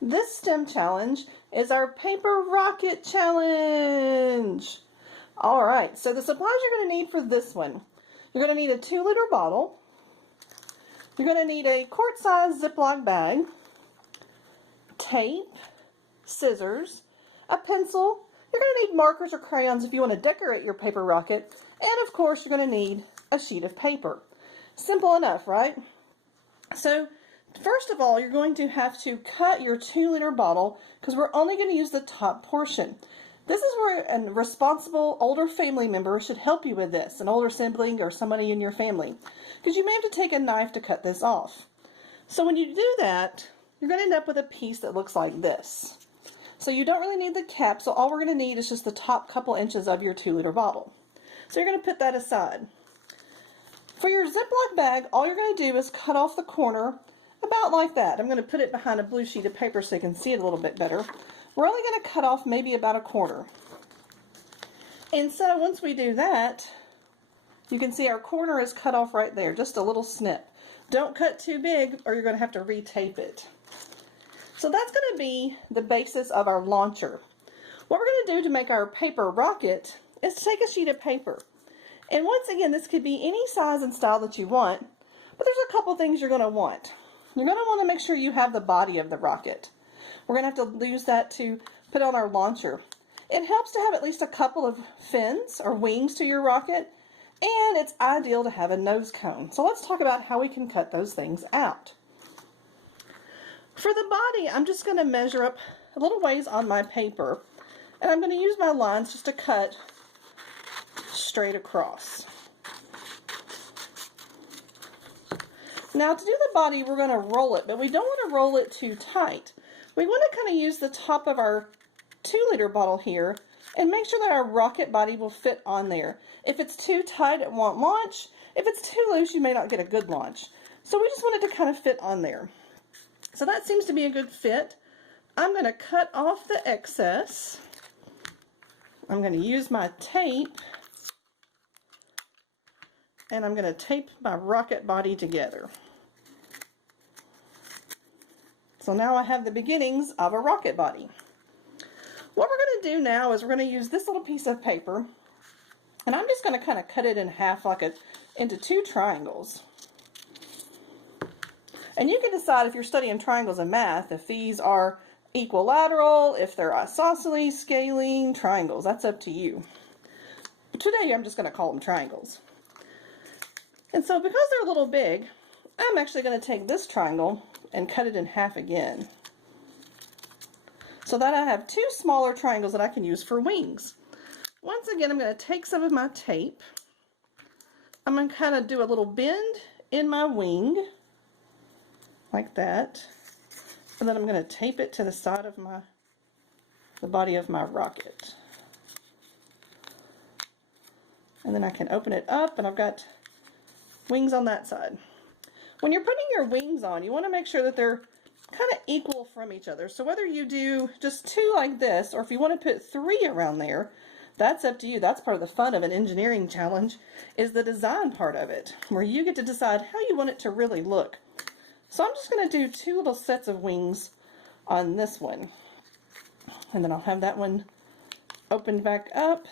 This STEM challenge is our paper rocket challenge. All right, so the supplies you're going to need for this one. You're going to need a 2-liter bottle. You're going to need a quart-sized Ziploc bag, tape, scissors, a pencil. You're going to need markers or crayons if you want to decorate your paper rocket. And of course, you're going to need a sheet of paper. Simple enough, right? So, first of all, you're going to have to cut your 2-liter bottle because we're only going to use the top portion. This is where a responsible older family member should help you with this, an older sibling or somebody in your family, because you may have to take a knife to cut this off. So when you do that, you're going to end up with a piece that looks like this. So you don't really need the cap, so all we're going to need is just the top couple inches of your 2-liter bottle. So you're going to put that aside. For your Ziploc bag, all you're going to do is cut off the corner about like that. I'm going to put it behind a blue sheet of paper so you can see it a little bit better. We're only going to cut off maybe about a corner. And so once we do that, you can see our corner is cut off right there, just a little snip. Don't cut too big or you're going to have to retape it. So that's going to be the basis of our launcher. What we're going to do to make our paper rocket is take a sheet of paper. And once again, this could be any size and style that you want, but there's a couple things you're going to want. You're going to want to make sure you have the body of the rocket. We're going to have to use that to put on our launcher. It helps to have at least a couple of fins or wings to your rocket, and it's ideal to have a nose cone. So let's talk about how we can cut those things out. For the body, I'm just going to measure up a little ways on my paper, and I'm going to use my lines just to cut straight across. Now to do the body, we're going to roll it, but we don't want to roll it too tight. We want to kind of use the top of our 2-liter bottle here and make sure that our rocket body will fit on there. If it's too tight, it won't launch. If it's too loose, you may not get a good launch. So we just want it to kind of fit on there. So that seems to be a good fit. I'm going to cut off the excess. I'm going to use my tape, and I'm going to tape my rocket body together. So now I have the beginnings of a rocket body. What we're going to do now is we're going to use this little piece of paper, and I'm just going to kind of cut it in half into 2 triangles. And you can decide if you're studying triangles in math, if these are equilateral, if they're isosceles, scalene, triangles. That's up to you. Today I'm just going to call them triangles. And so because they're a little big, I'm actually going to take this triangle and cut it in half again, so that I have 2 smaller triangles that I can use for wings. Once again, I'm going to take some of my tape. I'm going to kind of do a little bend in my wing, like that. And then I'm going to tape it to the side of the body of my rocket. And then I can open it up, and I've got wings on that side. When you're putting your wings on, you want to make sure that they're kind of equal from each other. So whether you do just 2 like this, or if you want to put 3 around there, that's up to you. That's part of the fun of an engineering challenge, is the design part of it, where you get to decide how you want it to really look. So I'm just going to do 2 little sets of wings on this one. And then I'll have that one opened back up.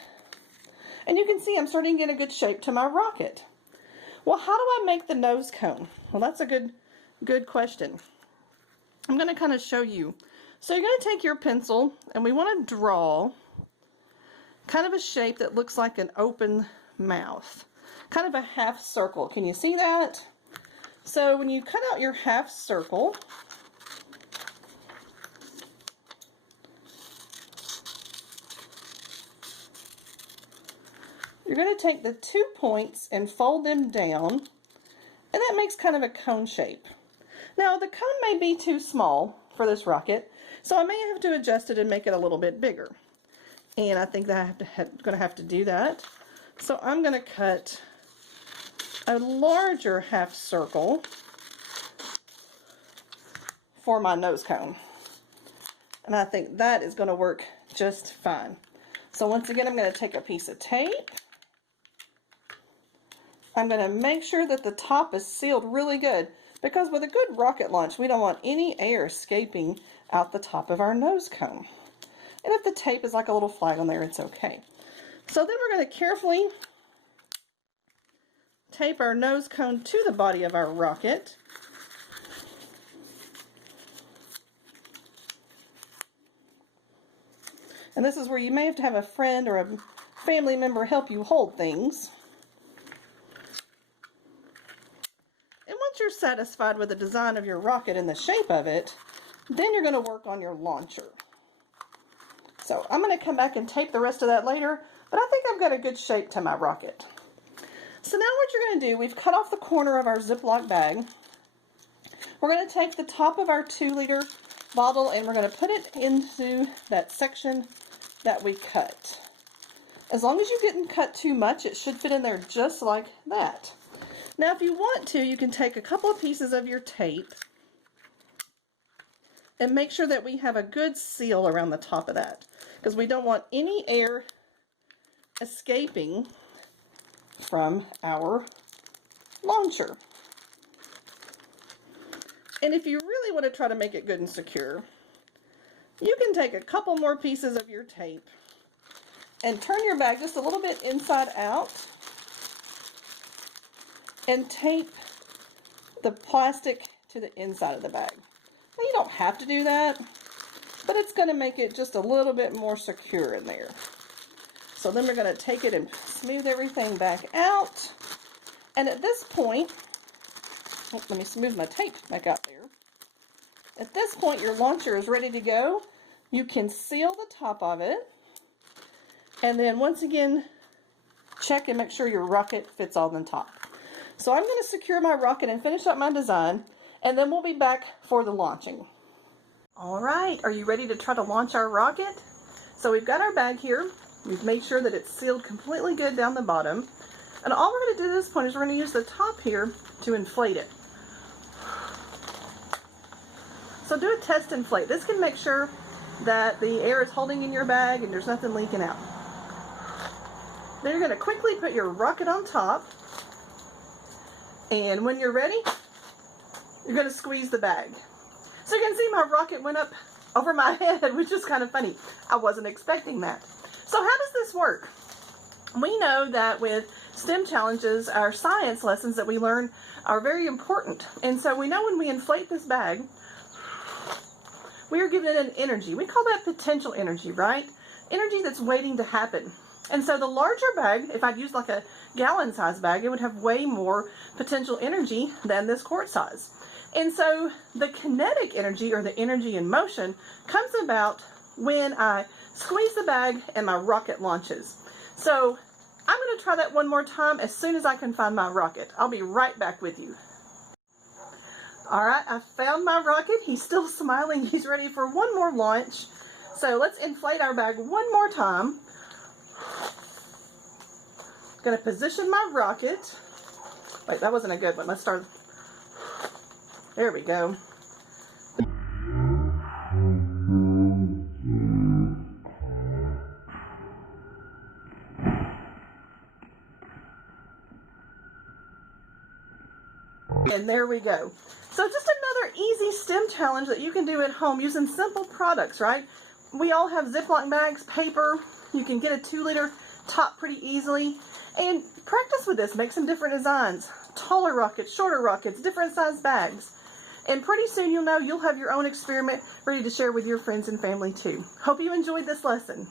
And you can see I'm starting to get a good shape to my rocket. Well, how do I make the nose cone? Well, that's a good question. I'm going to kind of show you. So you're going to take your pencil, and we want to draw kind of a shape that looks like an open mouth. Kind of a half circle. Can you see that? So when you cut out your half circle, you're going to take the 2 points and fold them down, and that makes kind of a cone shape. Now the cone may be too small for this rocket, so I may have to adjust it and make it a little bit bigger. And I think that I'm going to have to do that. So I'm going to cut a larger half circle for my nose cone. And I think that is going to work just fine. So once again, I'm going to take a piece of tape. I'm going to make sure that the top is sealed really good, because with a good rocket launch, we don't want any air escaping out the top of our nose cone. And if the tape is like a little flag on there, it's okay. So then we're going to carefully tape our nose cone to the body of our rocket. And this is where you may have to have a friend or a family member help you hold things. And once you're satisfied with the design of your rocket and the shape of it, then you're going to work on your launcher. So I'm going to come back and tape the rest of that later, but I think I've got a good shape to my rocket. So now what you're going to do, we've cut off the corner of our Ziploc bag. We're going to take the top of our 2-liter bottle and we're going to put it into that section that we cut. As long as you didn't cut too much, it should fit in there just like that. Now if you want to, you can take a couple of pieces of your tape and make sure that we have a good seal around the top of that, because we don't want any air escaping from our launcher. And if you really want to try to make it good and secure, you can take a couple more pieces of your tape and turn your bag just a little bit inside out and tape the plastic to the inside of the bag. Now you don't have to do that, but it's going to make it just a little bit more secure in there. So then we're going to take it and smooth everything back out. And at this point, let me smooth my tape back out there. At this point, your launcher is ready to go. You can seal the top of it. And then once again, check and make sure your rocket fits on the top. So I'm going to secure my rocket and finish up my design, and then we'll be back for the launching. All right, are you ready to try to launch our rocket? So we've got our bag here. We've made sure that it's sealed completely good down the bottom. And all we're going to do at this point is we're going to use the top here to inflate it. So do a test inflate. This can make sure that the air is holding in your bag and there's nothing leaking out. Then you're going to quickly put your rocket on top. And when you're ready, you're going to squeeze the bag. So you can see my rocket went up over my head, which is kind of funny. I wasn't expecting that. So how does this work? We know that with STEM challenges, our science lessons that we learn are very important. And so we know when we inflate this bag, we are giving it an energy. We call that potential energy, right? Energy that's waiting to happen. And so the larger bag, if I'd used like a gallon size bag, it would have way more potential energy than this quart size. And so the kinetic energy, or the energy in motion, comes about when I squeeze the bag and my rocket launches. So I'm going to try that one more time as soon as I can find my rocket. I'll be right back with you. Alright, I found my rocket. He's still smiling. He's ready for one more launch. So let's inflate our bag one more time. Going to position my rocket. Wait, that wasn't a good one. Let's start. There we go. And there we go. So just another easy STEM challenge that you can do at home using simple products, right? We all have Ziploc bags, paper. You can get a 2-liter top pretty easily. And practice with this. Make some different designs. Taller rockets, shorter rockets, different size bags. And pretty soon you'll know you'll have your own experiment ready to share with your friends and family too. Hope you enjoyed this lesson.